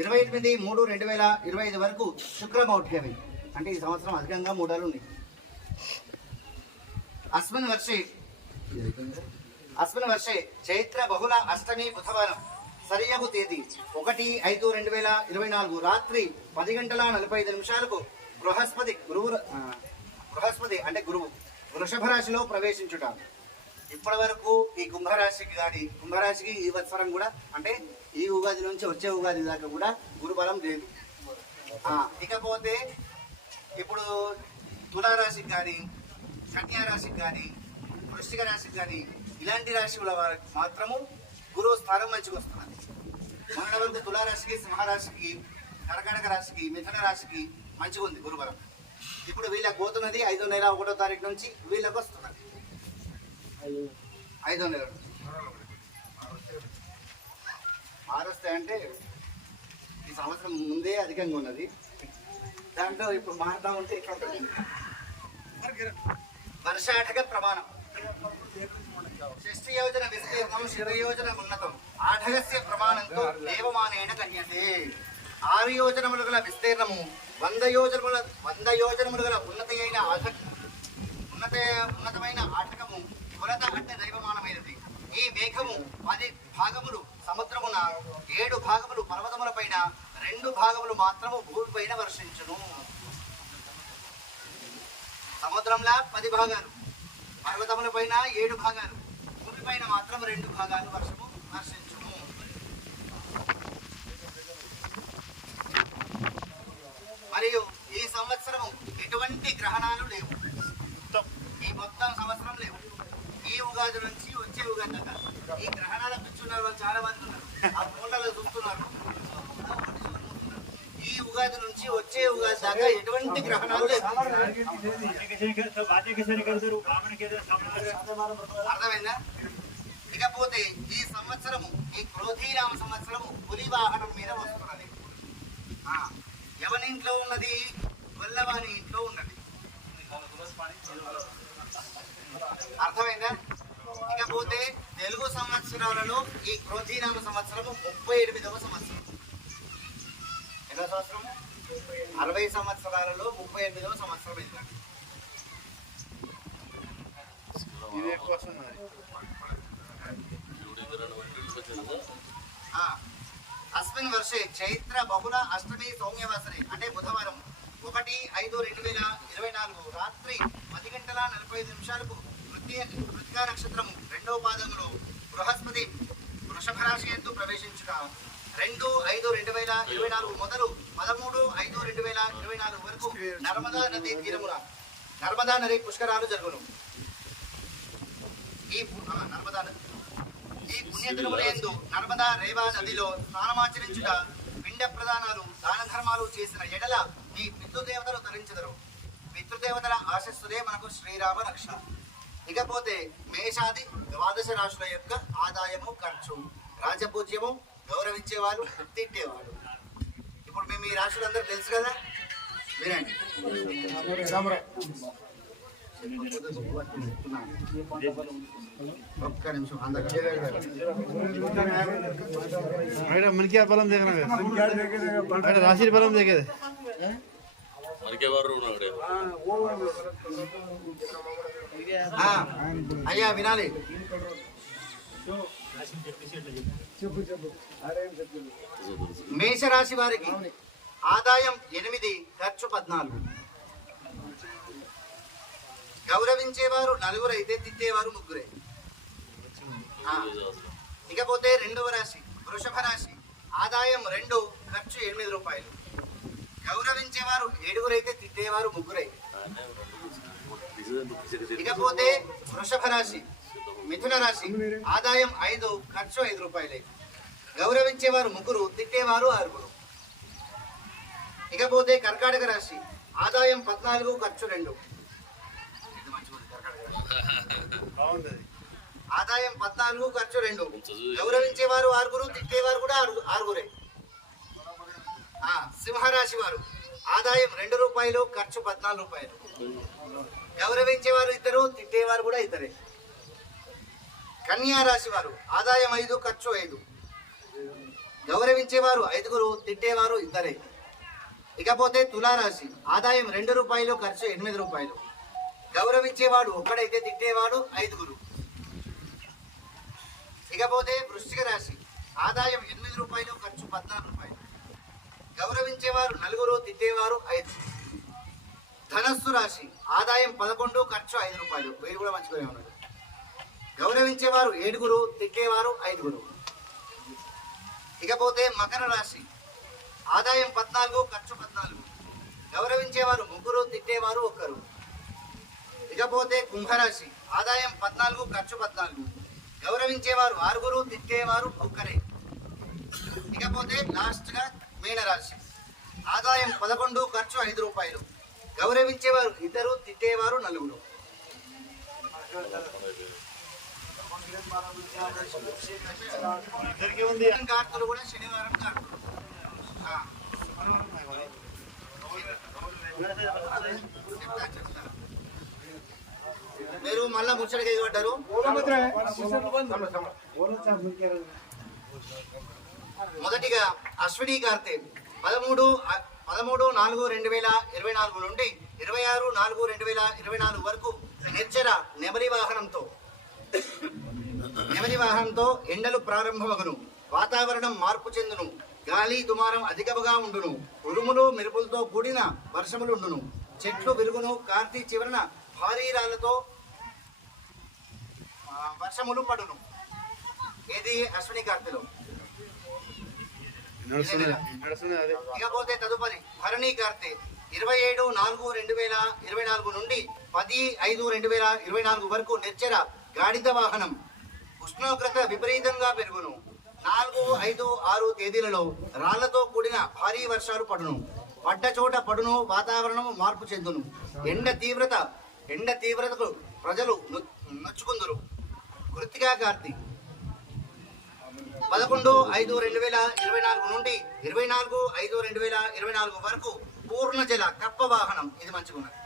ఇరవై ఎనిమిది మూడు రెండు వేల ఇరవై ఐదు వరకు శుక్రమౌఢ్యమి అంటే ఈ సంవత్సరం అధికంగా మూడాలు ఉన్నాయి అస్మిన్ వర్షే. అస్మిన్ వర్షే. చైత్ర బహుళ అష్టమి బుధవారం. సరియగు తేదీ ఒకటి ఐదు రెండు వేల ఇరవై నాలుగు. రాత్రి పది గంటల నలభై ఐదు నిమిషాలకు బృహస్పతి గురువు బృహస్పతి అంటే గురువు వృషభ రాశిలో ప్రవేశించుట. ఇప్పటి వరకు ఈ కుంభరాశికి కానీ కుంభరాశికి ఈ వత్సరం కూడా అంటే ఈ ఉగాది నుంచి వచ్చే ఉగాది దాకా కూడా గురుబలం లేదు. ఇకపోతే ఇప్పుడు తులారాశికి కానీ కన్యారాశికి కానీ వృష్టిక రాశికి కానీ ఇలాంటి రాశుల వారికి మాత్రము గురువు స్థానం మంచిగా వస్తున్నది. మొన్న వరకు తులారాశికి సింహరాశికి కర్కాటక రాశికి మిథున రాశికి మంచిగా ఉంది గురుబలం. ఇప్పుడు వీళ్ళకి పోతున్నది ఐదో నెల ఒకటో తారీఖు నుంచి వీళ్ళకి వస్తున్నది. ఐదు ఐదో నెల అంటే ఈ సంవత్సరం ముందే అధికంగా ఉన్నది. దాంట్లో ఇప్పుడు మారుతా ఉంటే ఇట్లా వర్షాటక ప్రమాణం. షష్ఠి యోజన విస్తీర్ణం శిరయోజన ఉన్నతం. ఆఠగస్య ప్రమాణంతో దేవమానేన కన్యతే. ఆరు యోజనములు గల విస్తీర్ణము వంద యోజనముల వంద యోజనములు గల ఉన్నత అయిన ఆట ఉన్నత ఉన్నతమైన ఆటకము కొలత అంటే దైవమానమైనది. ఈ మేఘము పది భాగములు సముద్రమున ఏడు భాగములు పర్వతముల పైన రెండు భాగములు మాత్రము భూమిపైన వర్షించును. సముద్రంలో పది భాగాలు పర్వతముల పైన ఏడు భాగాలు భూమిపైన మాత్రం రెండు భాగాలు వర్షము వర్షించును. మరియు ఈ సంవత్సరము ఎటువంటి గ్రహణాలు లేవు. ఈ మొత్తం సంవత్సరం లేవు. ఈ ఉగాది నుంచి వచ్చే ఉగాది దాకా. ఈ గ్రహణాల కూర్చున్నారు వాళ్ళు చాలా మంది ఉన్నారు. ఆ ఫోటోలు చూస్తున్నారు. ఈ ఉగాది నుంచి వచ్చే ఉగాది దాకా ఎటువంటి గ్రహణాలు అర్థమైందా? ఇకపోతే ఈ సంవత్సరము ఈ క్రోధీరామ సంవత్సరము పులి వాహనం మీద వస్తున్నది. ఆ, ఎవరి ఇంట్లో ఉన్నది? వల్లవాని ఇంట్లో ఉన్నది. అర్థమైందా? ఇకపోతే తెలుగు సంవత్సరాలలో ఈ క్రోధీనామ సంవత్సరము ముప్పై ఎనిమిదవ సంవత్సరం. ఎన్నో సంవత్సరం అరవై సంవత్సరాలలో ముప్పై ఎనిమిదవ సంవత్సరం ఇది అస్మిన్ వర్షే చైత్ర బహుళ అష్టమి సౌమ్యవాసరే అంటే బుధవారం. ఒకటి ఐదు రెండు వేల ఇరవై నాలుగు రాత్రి పది గంటల నలభై ఐదు నిమిషాలకు కృత్య కృతికా నక్షత్రము రెండవ పాదంలో బృహస్పతి వృషభ రాశి ఎందు ప్రవేశించుట. రెండు ఐదు రెండు వేల ఇరవై నాలుగు మొదలు పదమూడు ఐదు రెండు వేల ఇరవై నాలుగు వరకు నర్మదా నది తీరమున నర్మదా నది పుష్కరాలు జరుగును. ఈ నర్మదా నది. ఈ పుణ్యదినములందు నర్మదా రేవా నదిలో స్నానమాచరించుట పిండ ప్రదానాలు దాన ధర్మాలు చేసిన ఎడల మీ పితృదేవతలు తరించెదరు. పితృదేవతల ఆశస్సుదే మనకు శ్రీరామ రక్ష. ఇకపోతే మేషాది ద్వాదశ రాశుల యొక్క ఆదాయము ఖర్చు. రాజపూజ్యము గౌరవించేవారు తిట్టేవారు ఇప్పుడు మేము ఈ రాశులందరూ తెలుసు కదా? వినండి. ఒక్క నిమిషం మనకి ఆ బలం దగ్గర రాశి బలం దగ్గర. మనకే వారు అయ్యా వినాలి. మేషరాశి వారికి ఆదాయం ఎనిమిది ఖర్చు పద్నాలుగు. గౌరవించేవారు నలుగురు అయితే తిట్టేవారు ముగ్గురే. ఇకపోతే రెండవ రాశి వృషభ రాశి. ఆదాయం రెండు ఖర్చు ఎనిమిది రూపాయలు. గౌరవించేవారు ఏడుగురు అయితే తిట్టేవారు ముగ్గురే. ఇకపోతే వృషభ రాశి మిథున రాశి ఆదాయం ఐదు ఖర్చు ఐదు రూపాయలే. గౌరవించేవారు ముగ్గురు తిట్టేవారు ఆరుగురు. ఇకపోతే కర్కాటక రాశి ఆదాయం పద్నాలుగు ఖర్చు రెండు. ఆదాయం పద్నాలుగు ఖర్చు రెండు. గౌరవించేవారు ఆరుగురు తిట్టేవారు కూడా ఆరుగు- ఆరుగురే. సింహరాశి వారు. ఆదాయం రెండు రూపాయలు ఖర్చు పద్నాలుగు రూపాయలు. గౌరవించేవారు ఇద్దరు తిట్టేవారు కూడా ఇద్దరే. కన్యా రాశి వారు ఆదాయం ఐదు ఖర్చు ఐదు. గౌరవించేవారు ఐదుగురు తిట్టేవారు ఇద్దరే. ఇకపోతే తులారాశి ఆదాయం రెండు రూపాయలు ఖర్చు ఎనిమిది రూపాయలు. గౌరవించేవాడు ఒక్కడైతే తిట్టేవాడు ఐదుగురు. ఇకపోతే వృశ్చిక రాశి ఆదాయం ఎనిమిది రూపాయలు ఖర్చు పద్నాలుగు రూపాయలు. గౌరవించేవారు నలుగురు తిట్టేవారు ఐదు. ధనస్సు రాశి ఆదాయం పదకొండు ఖర్చు ఐదు రూపాయలు. వీడు కూడా మంచిగానే ఉన్నాడు గౌరవించేవారు ఏడుగురు తిట్టేవారు ఐదుగురు. ఇకపోతే మకర రాశి ఆదాయం పద్నాలుగు ఖర్చు పద్నాలుగు. గౌరవించేవారు ముగ్గురు తిట్టేవారు ఒక్కరు. ఇకపోతే కుంభరాశి ఆదాయం పద్నాలుగు ఖర్చు పద్నాలుగు. గౌరవించేవారు ఆరుగురు తిట్టేవారు ఒక్కరే. ఇకపోతే లాస్ట్గా మీనరాశి ఆదాయం పదకొండు ఖర్చు ఐదు రూపాయలు. గౌరవించేవారు ఇద్దరు తిట్టేవారు నలుగురు. ఇద్దరికి ఉంది కార్తులు కూడా శనివారం కార్తులు ఆ. చెప్తా, చెప్తా. మీరు మళ్ళా ముచ్చటగా ఎగబడ్డారు? మొదటిగా అశ్విని కార్తె పదమూడు పదమూడు నాలుగు రెండు వేల ఇరవై నాలుగు నుండి ఇరవై ఆరు నాలుగు రెండు వేల ఇరవై నాలుగు వరకు నిర్జర నెమలి వాహనంతో నెమలి వాహనంతో ఎండలు ప్రారంభమగును. వాతావరణం మార్పు చెందును. గాలి దుమారం అధికముగా ఉండును. ఉరుములు మెరుపులతో కూడిన వర్షములు ఉండును చెట్లు వెలుగును కార్తీ చివరన భారీ రాళ్ళతో వర్షములు పడును. ఏది? అశ్విని కార్తెలో ఇకపోతే తదుపరి భరణి కార్తె ఇరవై ఏడు నాలుగు రెండు వేల ఇరవై నాలుగు నుండి పది ఐదు రెండు వేల ఇరవై నాలుగు వరకు నిర్చర గాడిద వాహనం ఉష్ణోగ్రత విపరీతంగా పెరుగును. నాలుగు ఐదు ఆరు తేదీలలో రాళ్ళతో కూడిన భారీ వర్షాలు పడును. పడ్డ చోట పడును వాతావరణం మార్పు చెందును. ఎండ తీవ్రత ఎండ తీవ్రతకు ప్రజలు నొచ్చుకుందురు. కృతికా కార్తీ పదకొండు ఐదు రెండు వేల ఇరవై నాలుగు నుండి ఇరవై నాలుగు ఐదు రెండు వేల ఇరవై నాలుగు వరకు పూర్ణ జల కప్ప వాహనం ఇది మంచిగా ఉన్నది.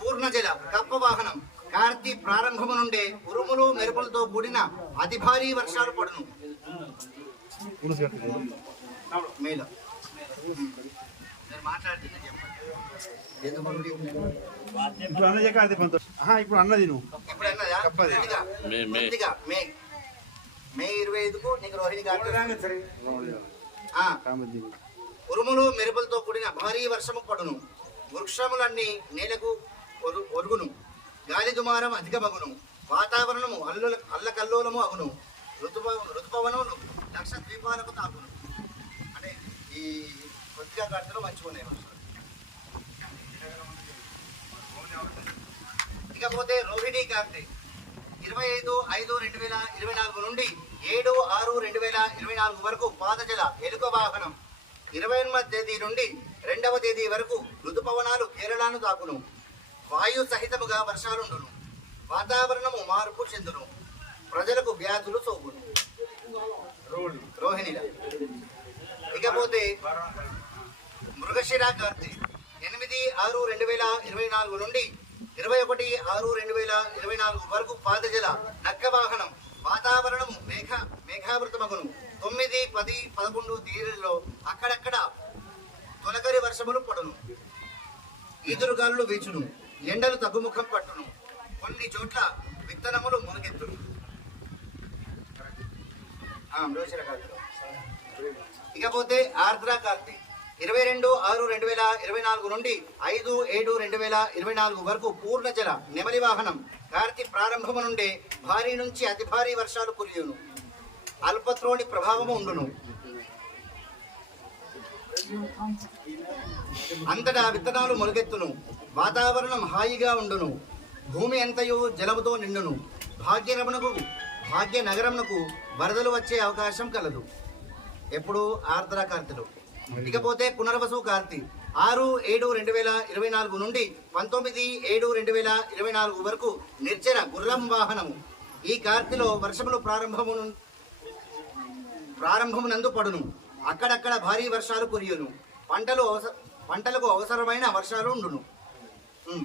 పూర్ణ జల కప్ప వాహనం కార్తీ ప్రారంభము నుండే ఉరుములు మెరుపులతో కూడిన అతి భారీ వర్షాలు పడును. మేలో? ఇప్పుడు అన్నది నువ్వు. ఇప్పుడు అన్నదా? మే, ఇరవై ఐదుకు నీకు రోహిణి కామద్ది ఉరుములు మెరుపులతో కూడిన భారీ వర్షము పడును. వృక్షములన్నీ నేలకు ఒరు- ఒరుగును. గాలి దుమారం అధికమగును. వాతావరణము అల్లు అల్లకల్లోలము అగును. ఋతుప ఋతుపవనములు లక్ష ద్వీపాలకు తాకును. అంటే ఈ కొద్దిగా గంటలు మంచిగున్నాయి. వర్షాలు. ఇకపోతే రోహిణి కార్తె ఇరవై ఐదు ఐదు రెండు వేల ఇరవై నాలుగు నుండి ఏడు ఆరు రెండు వేల ఇరవై నాలుగు వరకు పాదజల ఎలుక వాహనం. ఇరవై ఎనిమిది తేదీ నుండి రెండవ తేదీ వరకు ఋతుపవనాలు కేరళను తాకును వాయు సహితముగా వర్షాలుండును. వాతావరణము మార్పు చెందును. ప్రజలకు వ్యాధులు సోకును. రోహిణిల. ఇకపోతే మృగశిర కార్తె ఎనిమిది ఆరు రెండు వేల ఇరవై నాలుగు నుండి ఇరవై ఒకటి ఆరు రెండు వేల ఇరవై నాలుగు వరకు పాదజల నక్క వాహనం వాతావరణం మేఘ మేఘావృతమగును. తొమ్మిది పది పదకొండు తేదీలలో అక్కడక్కడ తొలకరి వర్షములు పడును. ఈదురుగాలులు వీచును. ఎండలు తగ్గుముఖం పట్టును. కొన్ని చోట్ల విత్తనములు మునగెత్తును. ఇకపోతే ఆర్ద్ర కార్తె ఇరవై రెండు ఆరు రెండు వేల ఇరవై నాలుగు నుండి ఐదు ఏడు రెండు వేల ఇరవై నాలుగు వరకు పూర్ణ జల నెమలి వాహనం కార్తీ ప్రారంభము నుండే భారీ నుంచి అతి భారీ వర్షాలు కురియును. అల్పత్రోణి ప్రభావము ఉండును. అంతటా విత్తనాలు మొలకెత్తును. వాతావరణం హాయిగా ఉండును. భూమి ఎంతయో జలముతో నిండును. భాగ్యరమణకు భాగ్య నగరమునకు వరదలు వచ్చే అవకాశం కలదు. ఎప్పుడు ఆర్ద్ర ఇకపోతే పునర్వసు కార్తీ. ఆరు ఏడు రెండు వేల ఇరవై నాలుగు నుండి పంతొమ్మిది ఏడు రెండు వేల ఇరవై నాలుగు వరకు నిర్జన గుర్రం వాహనము. ఈ కార్తీలో వర్షములు ప్రారంభమును ప్రారంభమునందు పడును. అక్కడక్కడ భారీ వర్షాలు కురియును. పంటలు పంటలకు అవసరమైన వర్షాలు ఉండును. ఉమ్.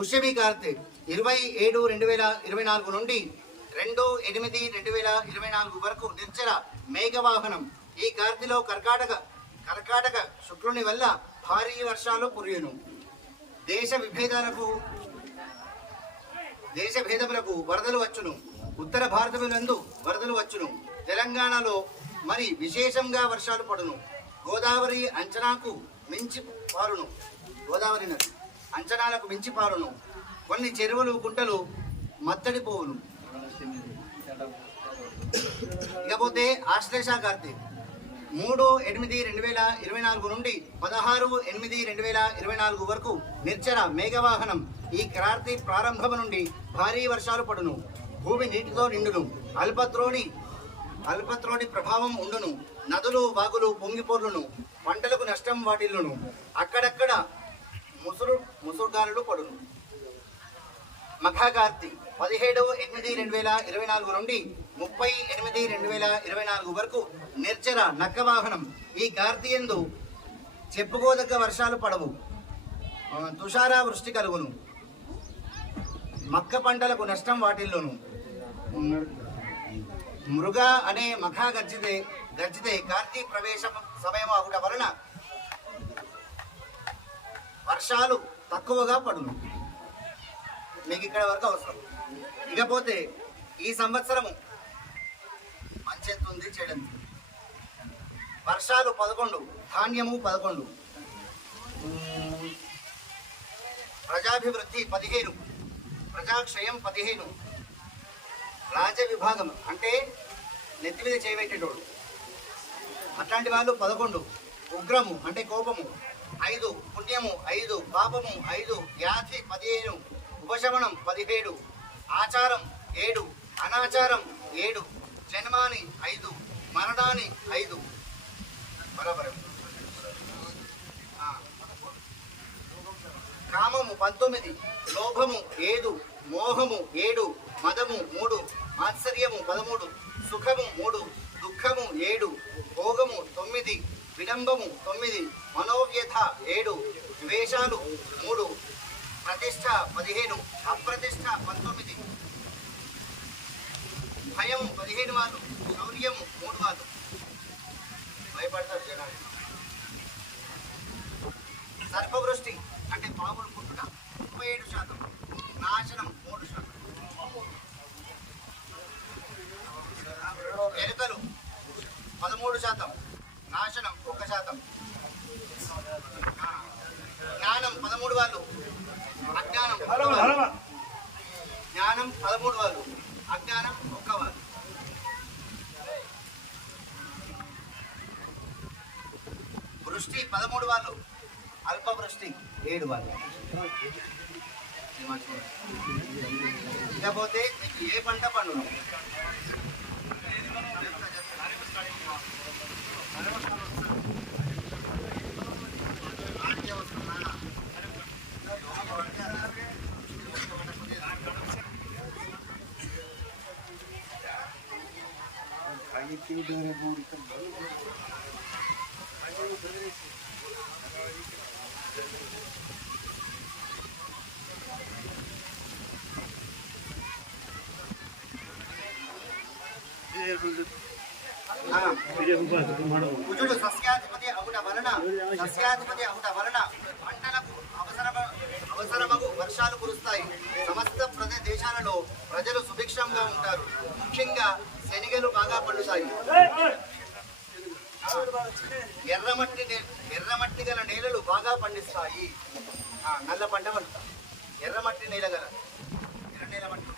పుష్యమి కార్తె. ఇరవై ఏడు రెండు వేల ఇరవై నాలుగు నుండి రెండు ఎనిమిది రెండు వేల ఇరవై నాలుగు వరకు నిర్జల మేఘవాహనం. ఈ కార్తిలో కర్కాటక కర్కాటక శుక్రుని వల్ల భారీ వర్షాలు కురియును. దేశ విభేదాలకు దేశ భేదములకు వరదలు వచ్చును. ఉత్తర భారతములందు వరదలు వచ్చును. తెలంగాణలో మరి విశేషంగా వర్షాలు పడును. గోదావరి అంచనాకు మించి పారును. గోదావరి నది అంచనాలకు మించి పారును. కొన్ని చెరువులు గుంటలు మత్తడిపోవును ఇకపోతే ఆశ్లేష కార్తీక్ మూడు ఎనిమిది రెండు వేల ఇరవై నాలుగు నుండి పదహారు ఎనిమిది రెండు వేల ఇరవై నాలుగు వరకు నిర్చర మేఘవాహనం ఈ క్రాంతి ప్రారంభం నుండి భారీ వర్షాలు పడును. భూమి నీటితో నిండును. అల్పత్రోణి అల్పత్రోణి ప్రభావం ఉండును. నదులు వాగులు పొంగిపోర్లును. పంటలకు నష్టం వాటిల్లును. అక్కడక్కడ ముసురు ముసురుగాలులు పడును. మఖాకార్తి పదిహేడు ఎనిమిది రెండు వేల ఇరవై నాలుగు నుండి ముప్పై ఎనిమిది రెండు వేల ఇరవై నాలుగు వరకు నిర్జర నక్క వాహనం ఈ కార్తీయందు చెప్పుకోదగ్గ వర్షాలు పడవు. తుషారా తుషార వృష్టి కలుగును. మక్క పంటలకు నష్టం వాటిల్లోను. మృగ అనే మఖా గర్జితే గర్జితే కార్తీ ప్రవేశం సమయం అవుట వలన వర్షాలు తక్కువగా పడును. మీకు ఇక్కడ వరకు అవసరం. ఇకపోతే ఈ సంవత్సరము మంచి ఎంత ఉంది వర్షాలు పదకొండు ధాన్యము పదకొండు. ప్రజాభివృద్ధి పదిహేను ప్రజాక్షయం పదిహేను. రాజ విభాగం అంటే నెత్తి మీద చేయబెట్టేటోడు అట్లాంటి వాళ్ళు పదకొండు. ఉగ్రము అంటే కోపము. ఐదు పుణ్యము ఐదు పాపము ఐదు వ్యాధి పదిహేను ఉపశమనం పదిహేడు ఆచారం ఏడు అనాచారం ఏడు. జన్మాని ఐదు మరణాన్ని ఐదు. బరాబర్ కామము పంతొమ్మిది లోభము ఏడు మోహము ఏడు మదము మూడు ఆశ్చర్యము పదమూడు సుఖము మూడు దుఃఖము ఏడు భోగము తొమ్మిది విడంబము తొమ్మిది మనోవ్యథ ఏడు ద్వేషాలు మూడు ప్రతిష్ట పదిహేను అప్రతిష్ట పంతొమ్మిది భయం పదిహేను వాళ్ళు శౌర్యము మూడు వాళ్ళు భయపడతారు జనాలు. సర్పవృష్టి అంటే పాములు పుట్టుట ముప్పై ఏడు శాతం నాశనం మూడు శాతం. ఎలుకలు పదమూడు శాతం నాశనం ఒక శాతం. జ్ఞానం పదమూడు వాళ్ళు అజ్ఞానం. జ్ఞానం పదమూడు వాళ్ళు అజ్ఞానం ఒక్క వాళ్ళు వృష్టి పదమూడు వాళ్ళు. అల్పవృష్టి ఏడు వాళ్ళు. ఇకపోతే మీకు ఏ పంట పండును? ఆ, కుజుడు సస్యాధిపతి అవుట వలన సస్యాధిపతి అవుట వలన పంటలకు అవసరమ అవసరమగు వర్షాలు కురుస్తాయి. సమస్త ప్రజ దేశాలలో ప్రజలు సుభిక్షంగా ఉంటారు. ముఖ్యంగా శనిగలు బాగా పండుతాయి. ఎర్రమట్టి ఎర్రమట్టి గల నేలలు బాగా పండిస్తాయి. నల్ల పంట పండుతాయి ఎర్రమట్టి నేల గల ఎర్ర నేల మట్టి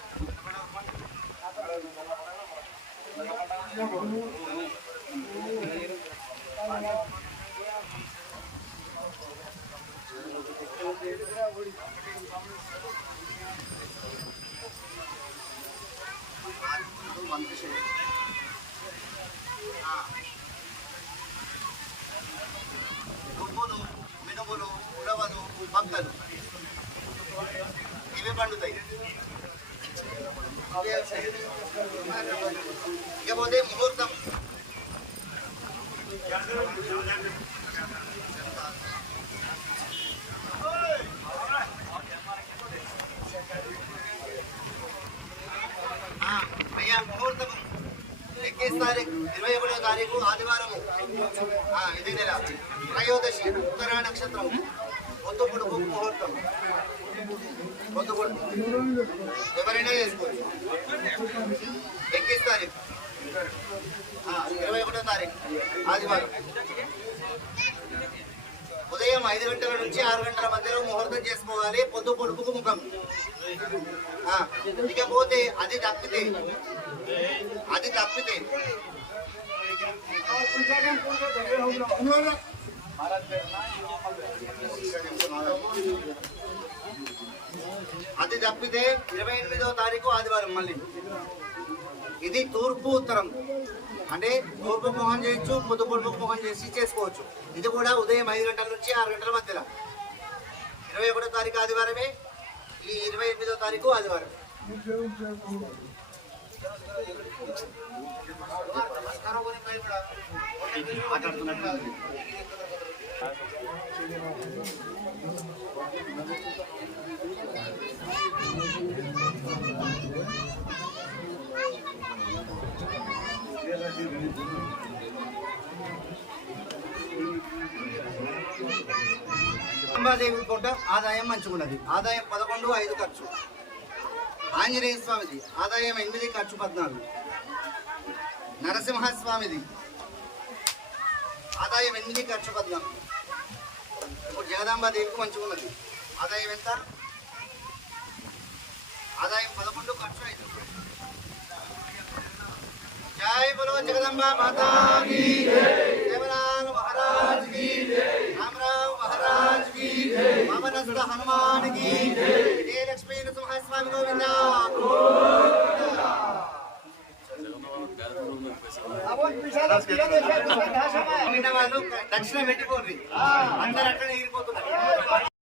పంపించండి మినుములు ఉడవలు బంకలు ఇవి పండుతాయి ఇకపోతే ముహూర్తం ఆ, ముహూర్తం ఎక్కేసి తారీఖు ఇరవై ఒకటో తారీఖు ఆదివారం ఇదే నెల. త్రయోదశి ఉత్తరా నక్షత్రం పొద్దు పొడుపు ముహూర్తం. పొద్దు పొడుపు ఎవరైనా చేసుకోవచ్చు. ఎక్కేసి తారీఖు. ఇరవై ఒకటో తారీఖు ఆదివారం ఉదయం ఐదు గంటల నుంచి ఆరు గంటల మధ్యలో ముహూర్తం చేసుకోవాలి. పొద్దు పొడుపుకు ముఖం. ఇకపోతే అది తప్పితే అది తప్పితే. అది తప్పితే ఇరవై ఎనిమిదో తారీఖు ఆదివారం మళ్ళీ. ఇది తూర్పు ఉత్తరం. అంటే తూర్పు ముఖం చేయొచ్చు పొద్దు పొడుపు మొహం చేసి చేసుకోవచ్చు. ఇది కూడా ఉదయం ఐదు గంటల నుంచి ఆరు గంటల మధ్యలో. ఇరవై ఒకటో తారీఖు ఆదివారమే ఈ ఇరవై ఎనిమిదో తారీఖు ఆదివారం. మాట్లాడుతున్నట్టు. అంబాదేవి పూట ఆదాయం మంచిగున్నది. ఆదాయం పదకొండు ఐదు ఖర్చు. ఆంజనేయ స్వామిది. ఆదాయం ఎనిమిది ఖర్చు పద్నాలుగు. నరసింహస్వామిది. ఆదాయం ఎనిమిది ఖర్చు పద్నాలుగు. ఇప్పుడు జగదాంబాదేవికి మంచిగున్నది. ఆదాయం ఎంత? ఆదాయం పదకొండు ఖర్చు ఐదు జై బలో జగదంబ మాతా దేవరాను మహారాజ్కి రామరావు మహారాజ్కి వామనసుడ హనుమాన్కి జయ లక్ష్మీ నృసింహస్వామి గోవింద దక్షిణ పెట్టిపోండి అందరూ అట్లనే ఎగిరిపోతున్నారు